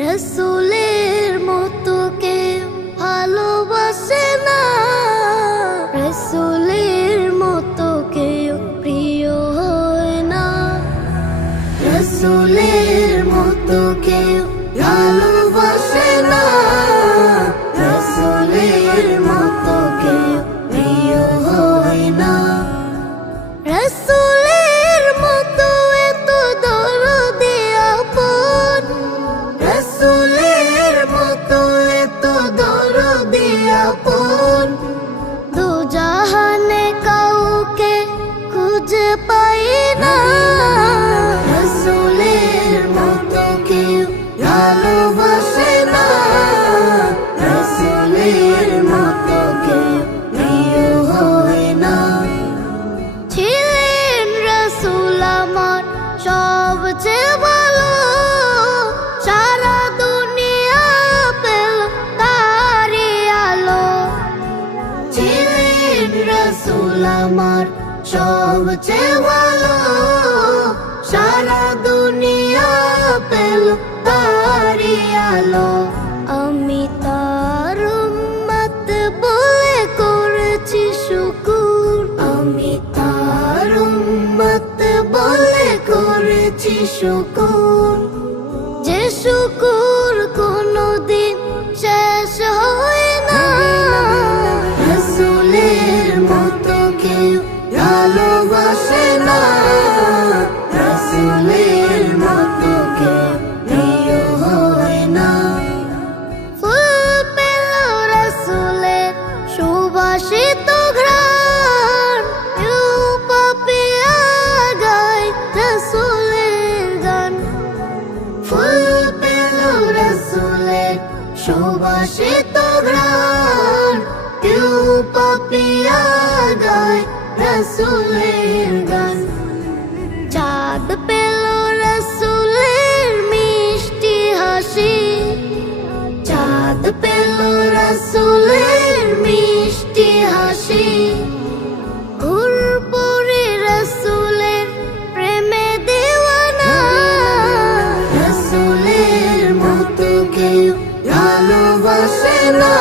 রসুলের মতো কেউ ভালোবাসে না, রসুলের মতো কেউ প্রিয় হয় না, রসুলের মতো কেউ ভালোবাসে না, রসুলের মতো কেউ প্রিয় হয় না। রসুলের মতো এত দরদি আপন, রসুলের মতো এত দরদি আপন, দু জাহানে কাউকে খুঁজে পাই না। রসুলের মতো কেউ ভালোবাসে না, রসুলের মতো কেউ প্রিয় হয় না। ছিলেন রসুল আমার সবচেয়ে ভালো, সারা দুনিয়া পেল তারি আলো। ছিলেন রসুল আমার সবচেয়ে ভালো, সারা দুনিয়া পেল তারি আলো। আমি তার উম্মত বলে করেছি শুকুর, আমি তার উম্মত বলে করেছি শুকুর, যে শুকুর কোনদিন শেষ হয় না। রসুলের মতো কেউ ভালোবাসে না, রসুলের মতো কেউ প্রিয় হয় না। ফুল পেল রসুলের সুবাসিত ঘ্রাণ, কেউ পাপিয়া গায় রসুলের গান। ফুল পেল রসুলের সুবাসিত ঘ্রাণ, কেউ পাপিয়া গায় রসুলের গান। চাঁদ পেল রসুলের মিষ্টি হাসি, চাঁদ পেল রসুলের মিষ্টি হাসি। হুরপুরি রসুলের প্রেমে দেওয়ানা, রসুলের মতো কেউ ভালোবাসে না।